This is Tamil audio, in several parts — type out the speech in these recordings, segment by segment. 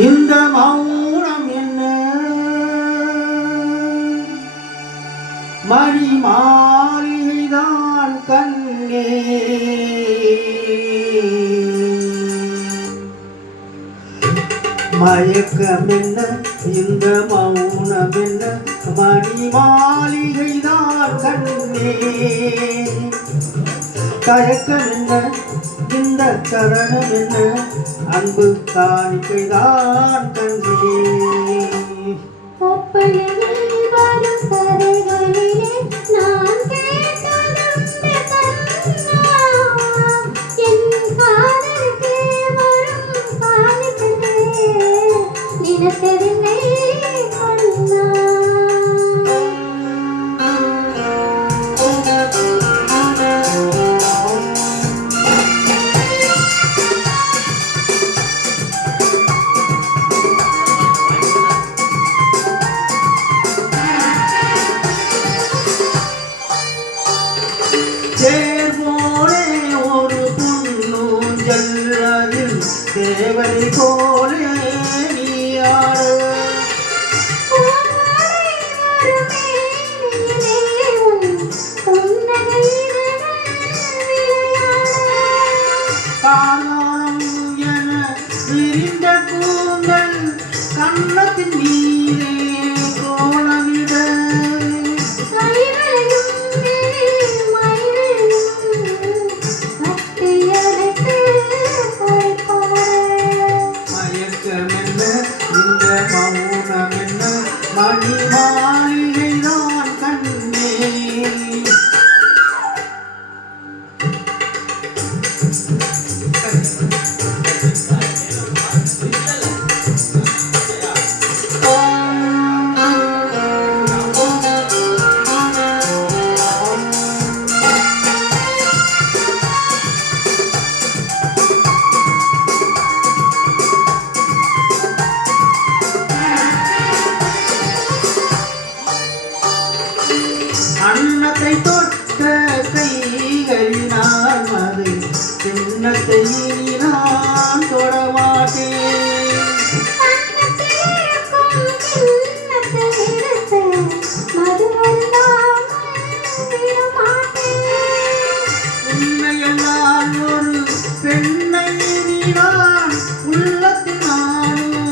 இந்த மௌனம் என்ன மணி மாளிகைதான் கண்ணே மயக்கம் என்ன இந்த மௌனம் என்ன மணி மாளிகைதான் கண்ணே தயக்கம் என்ன இந்த தருணம் என்ன அன்பு காணிக்கைதான் கண்ணே சேர்வோனே ஒரு புன்னூஞ்சல் அதில் தேவனை போலே நீ ஆடு காரணம் என விரிந்த கூந்தல் கண்ணத்தின் நீரே கோலமிட மணி மாளிகைதான் கண்ணே அன்னத்தை தொட்ட கைகளினால் அது சின்னத்தை நான் தொடமாட்டேன் உண்மையெல்லாம் ஒரு பெண்ணை நான் உள்ளத்தினாலும்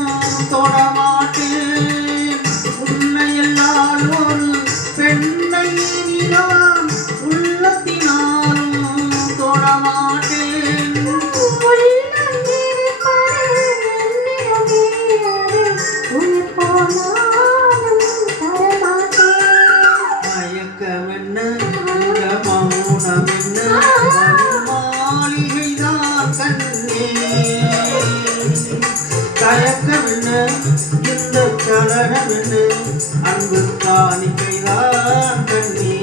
தொடமாட்டேன் உண்மையெல்லாம் ஒரு பெண்ணை நான் உள்ளத்தினாலும் தொடமாட்டேன் மயக்கம் என்ன இந்த மௌனம் என்ன மாளிகைதான் கண்ணே தயக்கம் என்ன இந்த சலனம் என்ன அன்பு காணிக்கைதான் கண்ணே